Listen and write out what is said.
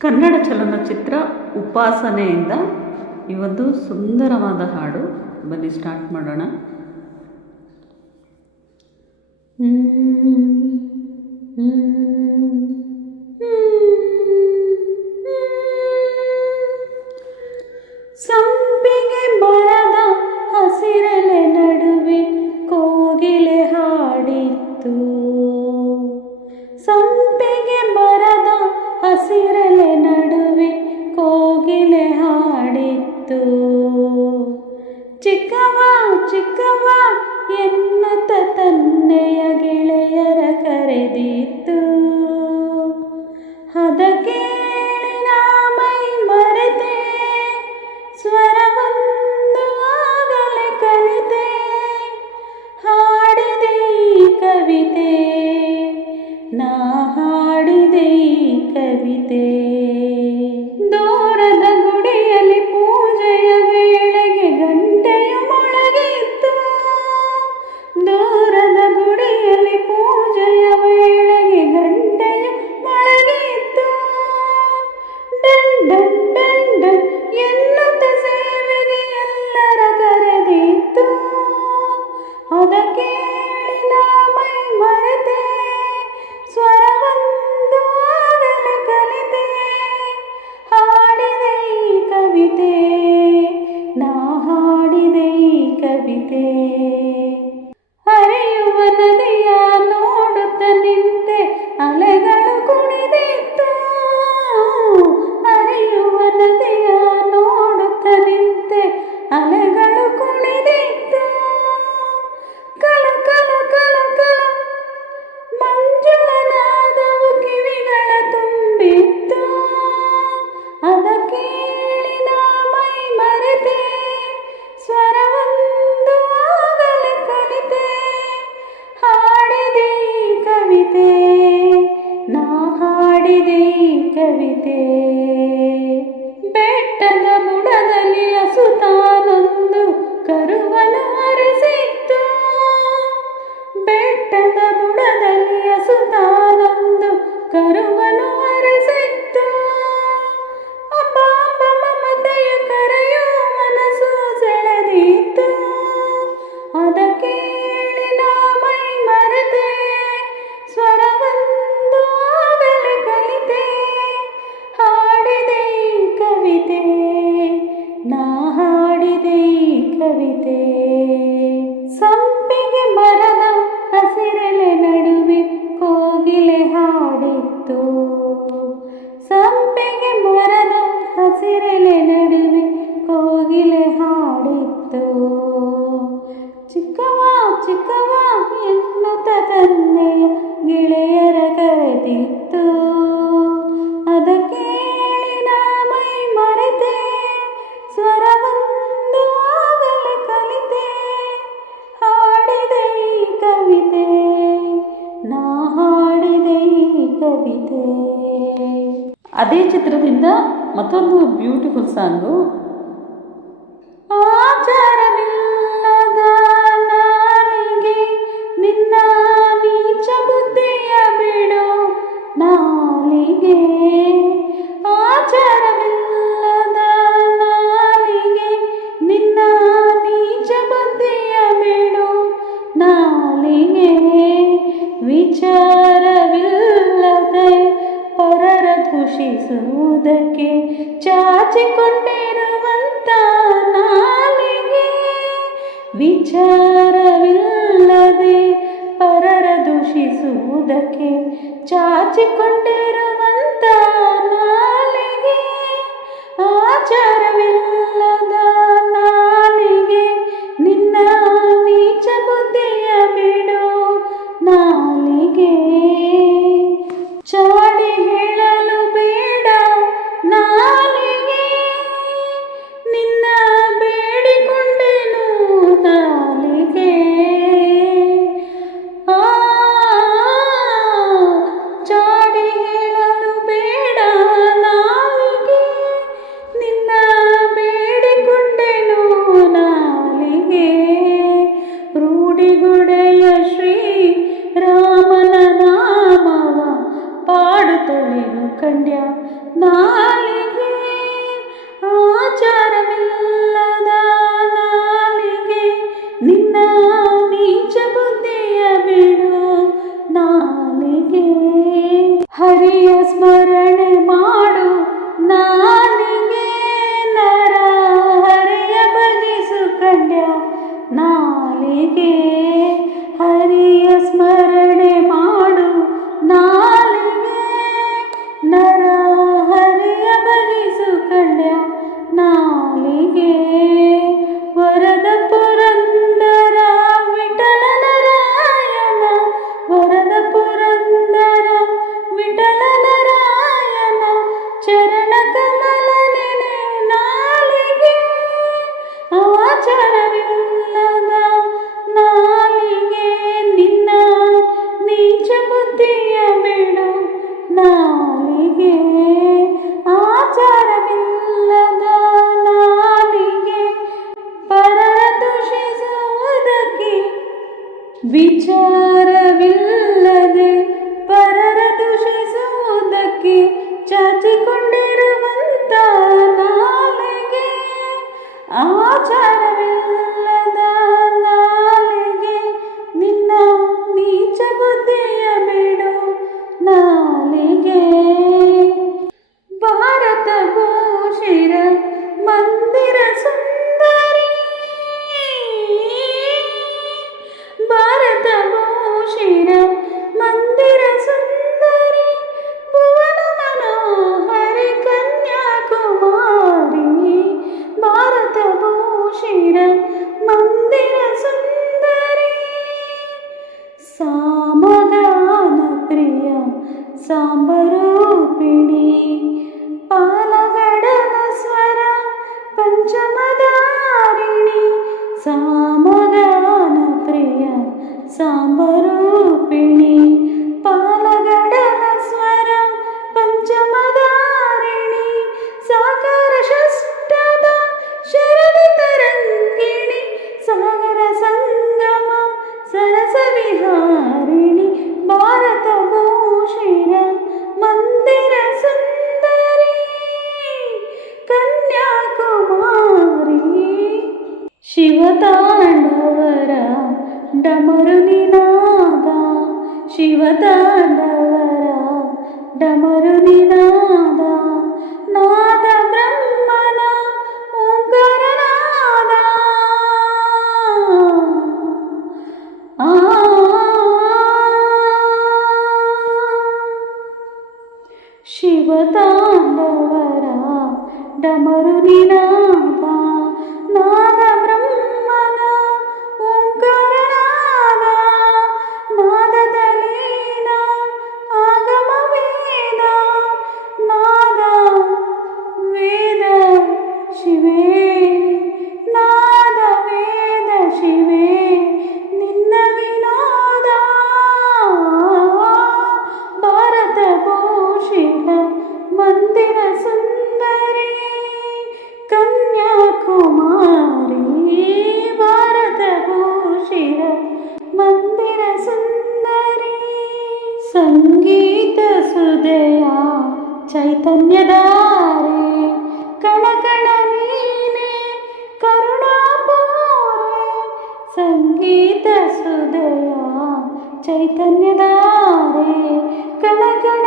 ಕನ್ನಡ ಚಲನಚಿತ್ರ ಉಪಾಸನೆಯಿಂದ ಈ ಒಂದು ಸುಂದರವಾದ ಹಾಡು. ಬನ್ನಿ ಸ್ಟಾರ್ಟ್ ಮಾಡೋಣ. ಸಂಪಿಗೆ ಮರದ ಹಸಿರೆಲೆ ನಡುವೆ ಕೋಗಿಲೆ ಹಾಡಿತ್ತು. ಸಂಪಿಗೆ ಮರದ ಹಸಿರೆಲೆ ನಡುವೆ ಕೋಗಿಲೆ ಹಾಡಿತ್ತು. ಚಿಕ್ಕವ ಚಿಕ್ಕವ ಎನ್ನುತ್ತ ತನ್ನೆಯ ಗೆಳೆಯರ ಕರೆದಿತ್ತು. ಅದ ಕೇಳಿ ನಾ ಮೈ ಮರೆತೆ, ಸ್ವರವೊಂದು ಆಗಲೇ ಕಲಿತೆ. ಹಾಡಿದೆ ಈ ಕವಿತೆ, ನಾ ಹಾಡಿದೆ ಈ ಕವಿತೆ. ದೂರದ ಗುಡಿಯಲ್ಲಿ ಪೂಜೆಯ ವೇಳೆಗೆ ಗಂಟೆಯು ಮೊಳಗಿತ್ತು. ದೂರದ ಗುಡಿಯಲ್ಲಿ ಪೂಜೆಯ ವೇಳೆಗೆ ಗಂಟೆಯು ಮೊಳಗಿತ್ತು. ಡನ್ ಡನ್ ಡನ್ ಡನ್ ಎನ್ನುತ್ತ ಸೇವೆಗೆ ಎಲ್ಲರ ಕರೆದಿತ್ತು. ಅದ ಕೇಳಿ ನಾ ಮೈ ಮರೆತೆ, ಸ್ವರವೊಂದು ಆಗಲೇ ಕಲಿತೆ. ಹಾಡಿದೆ ಈ ಕವಿತೆ, ನಾ ಹಾಡಿದೆ ಈ ಕವಿತೆ. ಹರಿಯುವ ನದಿಯ ನೋಡುತ್ತ ನಿಂತೆ, ಅಲೆಗಳು ಕುಣಿದಿತ್ತು. ಹರಿಯುವ ನದಿಯ ನೋಡುತ್ತ ನಿಂತೆ, ಅಲೆಗಳು ಕುಣಿದಿತ್ತು. ಕಲ ಕಲ ಕಲ ಕಲ ಮಂಜುಳ ನಾದವು ಕಿವಿಗಳ ತುಂಬಿತ್ತು. ಅದ ಕೇಳಿ ನಾ ಮೈ ಮರೆತೆ, ಸ್ವರವೊಂದು ಆಗಲೇ ಕಲಿತೆ. ಹಾಡಿದೆ ಈ ಕವಿತೆ, ನಾ ಹಾಡಿದೆ ಈ ಕವಿತೆ. ಬೆಟ್ಟದ ಬುಡದಲ್ಲಿ ಹಸುತಾನೊಂದು ಕರುವನ್ನು ಹರಿಸಿತ್ತು. ಬೆಟ್ಟದ ಬುಡದಲ್ಲಿ ಹಸುತಾನೊಂದು ಕರುವನ್ನು ಹರಿಸಿತ್ತು. ಅಪ್ಪ ಅಪ್ಪ ಮಮತೆಯ ಕರೆಯೋ ಮನಸ್ಸು ಸೆಳೆದಿತ್ತು. ಅದ ಕೇಳಿ ನಾ ಮೈ ಮರೆತೆ, ಸ್ವರವೊಂದು ಆಗಲೇ ಕಲಿತೆ. ಹಾಡಿದೆ ಈ ಕವಿತೆ, ನಾ ಹಾಡಿದೆ ಈ ಕವಿತೆ. ಸಂಪಿಗೆ ಮರದ ಹಸಿರೆಲೆ ನಡುವೆ ಕೋಗಿಲೆ ಹಾಡಿತ್ತು. ಸಂಪಿಗೆ ಮರದ ಹಸಿರೆಲೆ ನಡುವೆ ಕೋಗಿಲೆ ಹಾಡಿತ್ತು. ಚಿಕ್ಕವ ಚಿಕ್ಕವ ಎನ್ನುತ್ತ ತನ್ನೆಯ ಗೆಳೆಯರ ಕರೆದಿತ್ತು. ಅದ ಕೇಳಿ ನಾ ಮೈ ಮರೆತೆ, ಸ್ವರವೊಂದು ಆಗಲೇ ಕಲಿತೆ. ಹಾಡಿದೆ ಈ ಕವಿತೆ, ನಾ ಹಾಡಿದೆ ಈ ಕವಿತೆ. ಅದೇ ಚಿತ್ರದಿಂದ ಮತ್ತೊಂದು ಬ್ಯೂಟಿಫುಲ್ ಸಾಂಗು. ಆಚಾರವಿಲ್ಲದ ನಾಲಿಗೆ ನಿನ್ನ ನೀಚ ಬುದ್ಧಿಯ ಬಿಡು ನಾಲಿಗೆ. ಆಚಾರವಿಲ್ಲದ ನಾಲಿಗೆ ನಿನ್ನ ನೀಚ ಬುದ್ಧಿಯ ಬಿಡು ನಾಲಿಗೆ. ವಿಚಾರವಿಲ್ಲದೆ ಪರರ ದೂಷಿಸುವುದಕ್ಕೆ ಚಾಚಿಕೊಂಡಿರುವಂತ ನಾಲಿಗೆ. ವಿಚಾರವಿಲ್ಲದೆ ಪರರ ದೂಷಿಸುವುದಕ್ಕೆ ಚಾಚಿಕೊಂಡಿರುವಂತ ನಾಲಿಗೆ. ಆಚಾರವಿಲ್ಲದ ನಾಲಿಗೆ ನಿನ್ನ ನೀಚ ಬುದ್ಧಿಯ ಬಿಡು ನಾಲಿಗೆ. ಚಾಡಿ ಹೇಳಲು ಬೇಡ ನಾಲಿಗೆ, ನಿನ್ನ ಬೇಡಿಕೊಂಡೆನು ನಾಲಿಗೆ. ಚಾಡಿ ಹೇಳ ನಾಲಿಗೆ ಆಚಾರವಿಲ್ಲದ ನಾಲಿಗೆ ನಿನ್ನ ನೀಚ ಬುದ್ಧಿಯ ಬಿಡು ನಾಲಿಗೆ ಹರಿಯ ಸ್ಮರಣೆ ಮಾಡು ನಾಲಿಗೆ ನರ ಹರಿಯ ಭಜಿಸು ಕಂಡ್ಯ ನಾಲಿಗೆ ಹರಿಯ ಸ್ಮರಣೆ ಮಾಡು ನಾಲಿಗೆ ನರ ಹರಿಯ ಭಜಿಸು ಕಂಡ್ಯ ನಾಲಿಗೆ ವರದ ಪುರಂದರ ವಿಠಲನರಾಯನ ವರದ ಪುರಂದರ ವಿಠಲನರಾಯನ ಚರಣ ಕಮಲ ನೆನೆ ನಾಲಿಗೆ ಆಚಾರವಿಲ್ಲದ ನಾಲಿಗೆ ನಿನ್ನ ನೀಚ ಬುದ್ಧಿಯ ಬಿಡು ನಾಲಿಗೆ ಆಚಾರವಿಲ್ಲದ ನಾಲಿಗೆ ಪರರ ದೂಷಿಸುವುದಕ್ಕೆ ವಿಚಾರವಿಲ್ಲದೆ ಪರರ ದೂಷಿಸುವುದಕ್ಕೆ ಚಾಚಿಕೊಂಡಿರುವಂತ ನಾಲಿಗೆ ಆಚಾರವಿಲ್ಲದ ನಾಲಿಗೆ ನಿನ್ನ ನೀಚ ಬುದ್ಧಿಯ ಬಿಡು ನಾಲಿಗೆ ಭಾರತ ಭೂಷಿರ ಮಂದಿರ ಸುಂದರಿ ಭಾರತ ಭೂಷಿರ ಮಂದಿರ ಸುಂದರಿ ಭುವನ ಮನೋಹರಿ ಕನ್ಯಾಕುಮಾರಿ ಭಾರತ ಭೂಷಿರ ಮಂದಿರ ಸುಂದರಿ ಸಾಮಗಾನ ಪ್ರಿಯ ಸಾಂಬರೂಪಿಣಿ ಪಾಲಗಡಲ ಸ್ವರ ಪಂಚಮದಾರಿಣಿ ಸಾಮಗಾನ ಪ್ರಿಯ ಸಾಂಬರೂಪಿಣಿ ಪಾಲಗಡಲ ಸ್ವರ ಪಂಚಮದಾರಿಣಿ ಸಾಕಾರ ಷಷ್ಟದ ಶರದಿ ತರಂಗಿಣಿ ಸಾಗರ ಸಂಗಮ ಸರಸ ವಿಹಾರಿಣಿ ಭಾರತ ಭೂಷಿರ ಮಂದಿರ ಸುಂದರಿ ಕನ್ಯಾಕುಮಾರಿ ಶಿವತಾಂಡವರ ಡಮರು ನಿನಾದ ಶಿವತಾಂಡವರ ಡಮರು ನಿನಾದ ನಾದ ಬ್ರಹ್ಮನ ಓಂಕಾರನಾದ ಶಿವತಾಂಡವರ ಡಮರು ನಿನಾದ ನಾದ ಬ್ರಹ್ಮನ ಓಂಕಾರನಾದ ನಾದದಲೀನ ಆಗಮ ವೇದ ನಾದ ವೇದ ಶಿವೇ ನಾದ ವೇದ ಶಿವೇ ನಿನ್ನ ವಿನೋದ ಭಾರತ ಭೂಷಿತ ಮಂದಿರ ಸುಂದರಿ ಕನ್ಯಾಕುಮಾರಿ ಭಾರತ ಭೂಷಿತ ಮಂದಿರ ಸುಂದರಿ ಸಂಗೀತ ಸುದಯ ಚೈತನ್ಯಧಾರೆ ಕಣಕಣ ನೀನೆ ಕರುಣಾಪೂರೆ ಸಂಗೀತ ಸುದಯ ಚೈತನ್ಯಧಾರೆ ಕಣಕಣ